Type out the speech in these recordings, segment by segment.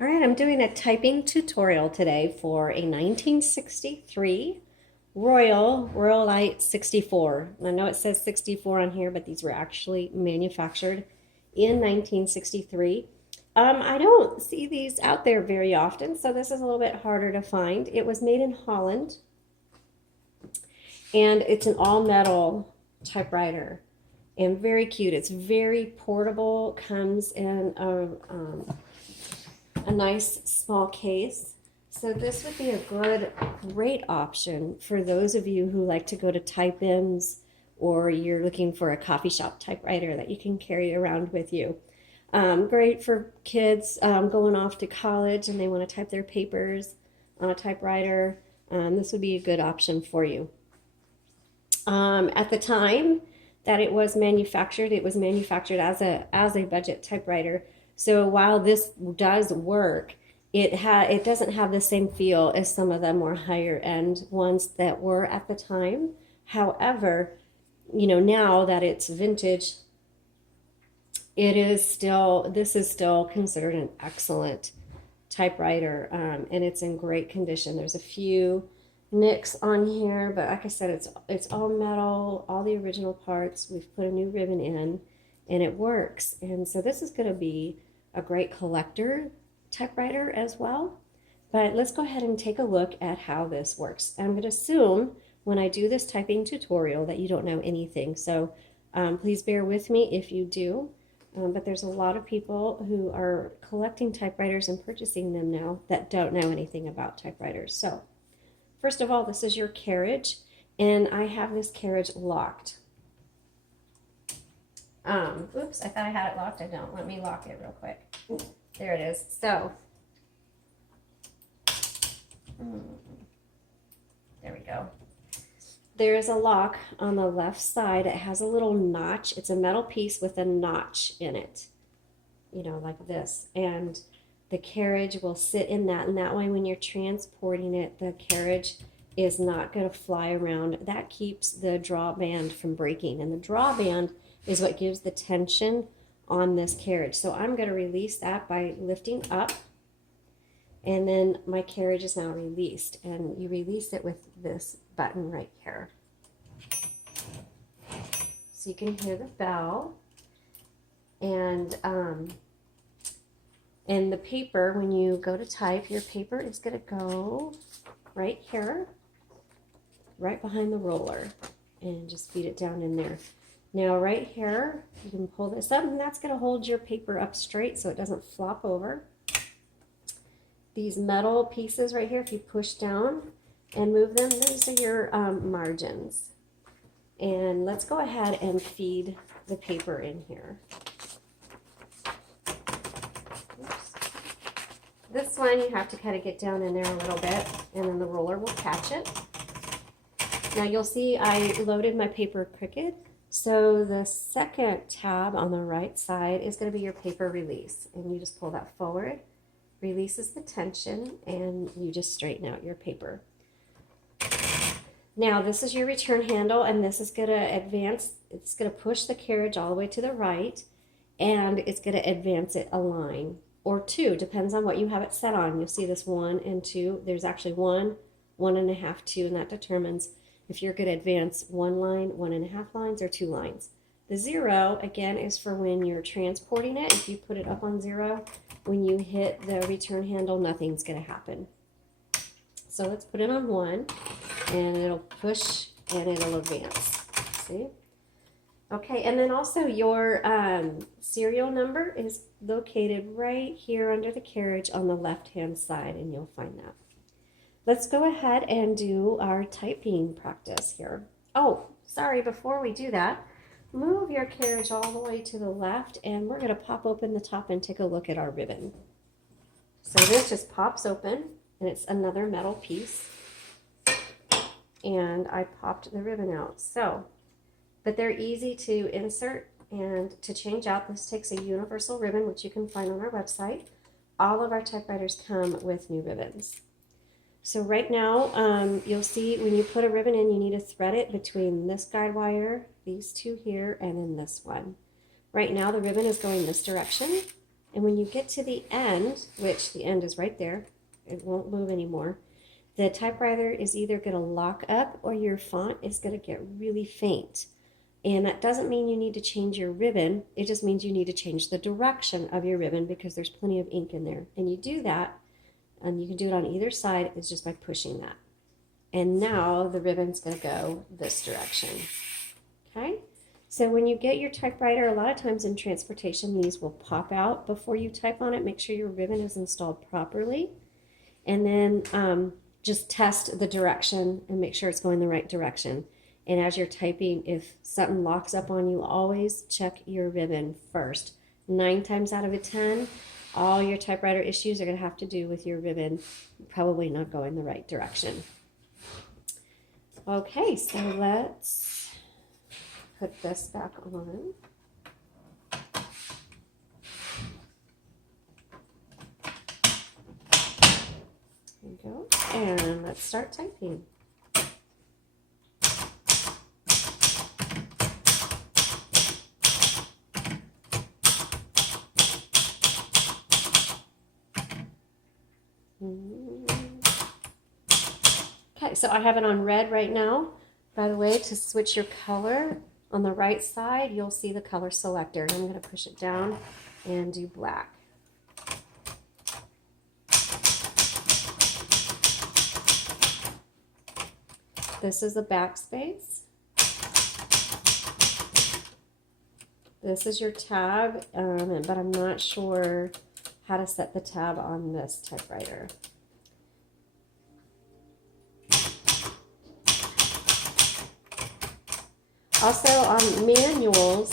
All right, I'm doing a typing tutorial today for a 1963 Royalite 64. I know it says 64 on here, but these were actually manufactured in 1963. I don't see these out there very often, so this is a little bit harder to find. It was made in Holland, and it's an all-metal typewriter and very cute. It's very portable, comes in a nice small case. So this would be a great option for those of you who like to go to type-ins or you're looking for a coffee shop typewriter that you can carry around with you. Great for kids going off to college and they want to type their papers on a typewriter. This would be a good option for you. At the time that it was manufactured as a budget typewriter. So while this does work, it doesn't have the same feel as some of the more higher end ones that were at the time. However, now that it's vintage, this is still considered an excellent typewriter, and it's in great condition. There's a few nicks on here, but like I said, it's all metal, all the original parts. We've put a new ribbon in, and it works. And so this is going to be a great collector typewriter as well. But let's go ahead and take a look at how this works. I'm going to assume when I do this typing tutorial that you don't know anything. So please bear with me if you do. But there's a lot of people who are collecting typewriters and purchasing them now that don't know anything about typewriters. So first of all, this is your carriage, and I have this carriage locked. Oops, I thought I had it locked. I don't. Let me lock it real quick. There it is. So, there we go. There is a lock on the left side. It has a little notch. It's a metal piece with a notch in it, like this. And the carriage will sit in that, and that way when you're transporting it, the carriage is not going to fly around. That keeps the drawband from breaking, and the drawband is what gives the tension on this carriage. So I'm going to release that by lifting up, and then my carriage is now released, and you release it with this button right here. So you can hear the bell, and the paper, when you go to type, your paper is going to go right here, right behind the roller, and just feed it down in there. Now right here, you can pull this up, and that's going to hold your paper up straight so it doesn't flop over. These metal pieces right here, if you push down and move them, those are your margins. And let's go ahead and feed the paper in here. Oops. This one you have to kind of get down in there a little bit, and then the roller will catch it. Now you'll see I loaded my paper crooked. So the second tab on the right side is going to be your paper release, and you just pull that forward, releases the tension, and you just straighten out your paper. Now this is your return handle, and this is going to advance. It's going to push the carriage all the way to the right, and it's going to advance it a line or two, depends on what you have it set on. You'll see this 1 and 2. There's actually 1, 1.5, 2, and that determines if you're going to advance 1 line, 1.5 lines, or 2 lines. The 0, again, is for when you're transporting it. If you put it up on 0, when you hit the return handle, nothing's going to happen. So let's put it on 1, and it'll push and it'll advance. See? Okay, and then also your serial number is located right here under the carriage on the left-hand side, and you'll find that. Let's go ahead and do our typing practice here. Oh, sorry, before we do that, move your carriage all the way to the left, and we're going to pop open the top and take a look at our ribbon. So this just pops open, and it's another metal piece, and I popped the ribbon out. But they're easy to insert and to change out. This takes a universal ribbon, which you can find on our website. All of our typewriters come with new ribbons. So right now, you'll see when you put a ribbon in, you need to thread it between this guide wire, these two here, and then this one. Right now, the ribbon is going this direction. And when you get to the end, which the end is right there, it won't move anymore, the typewriter is either going to lock up or your font is going to get really faint. And that doesn't mean you need to change your ribbon. It just means you need to change the direction of your ribbon because there's plenty of ink in there. And you do that, and you can do it on either side, is just by pushing that. And now the ribbon's going to go this direction. Okay? So when you get your typewriter, a lot of times in transportation, these will pop out before you type on it. Make sure your ribbon is installed properly. And then just test the direction and make sure it's going the right direction. And as you're typing, if something locks up on you, always check your ribbon first. 9 times out of 10, all your typewriter issues are going to have to do with your ribbon probably not going the right direction. Okay, so let's put this back on. There we go. And let's start typing. Okay, so I have it on red right now. By the way, to switch your color, on the right side, you'll see the color selector. I'm going to push it down and do black. This is the backspace. This is your tab, but I'm not sure how to set the tab on this typewriter. Also, on manuals,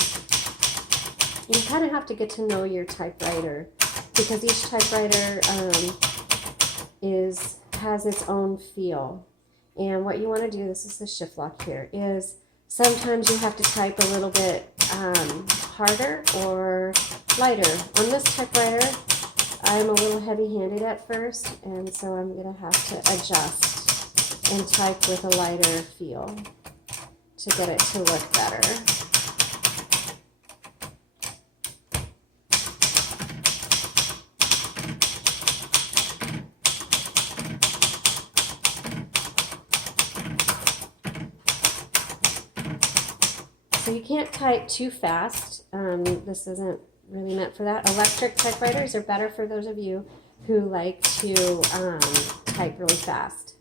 you kind of have to get to know your typewriter because each typewriter has its own feel. And what you want to do, this is the shift lock here, is sometimes you have to type a little bit harder or lighter. On this typewriter, I'm a little heavy-handed at first, and so I'm going to have to adjust and type with a lighter feel to get it to look better. So you can't type too fast. This isn't really meant for that. Electric typewriters are better for those of you who like to type really fast.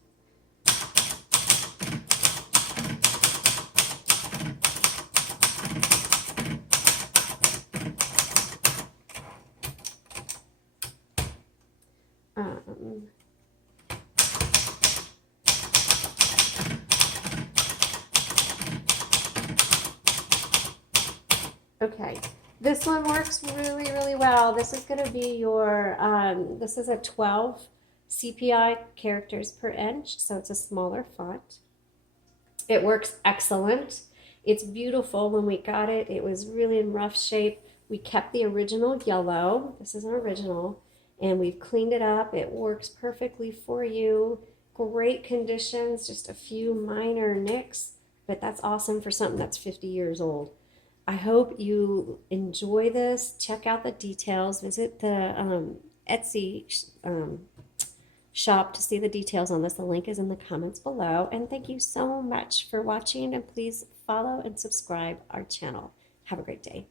Okay, this one works really, really well. This is going to be your, this is a 12 CPI characters per inch, so it's a smaller font. It works excellent. It's beautiful. When we got it, it was really in rough shape. We kept the original yellow. This is an original, and we've cleaned it up. It works perfectly for you. Great conditions, just a few minor nicks, but that's awesome for something that's 50 years old. I hope you enjoy this. Check out the details. Visit the Etsy shop to see the details on this. The link is in the comments below. And thank you so much for watching. And please follow and subscribe our channel. Have a great day.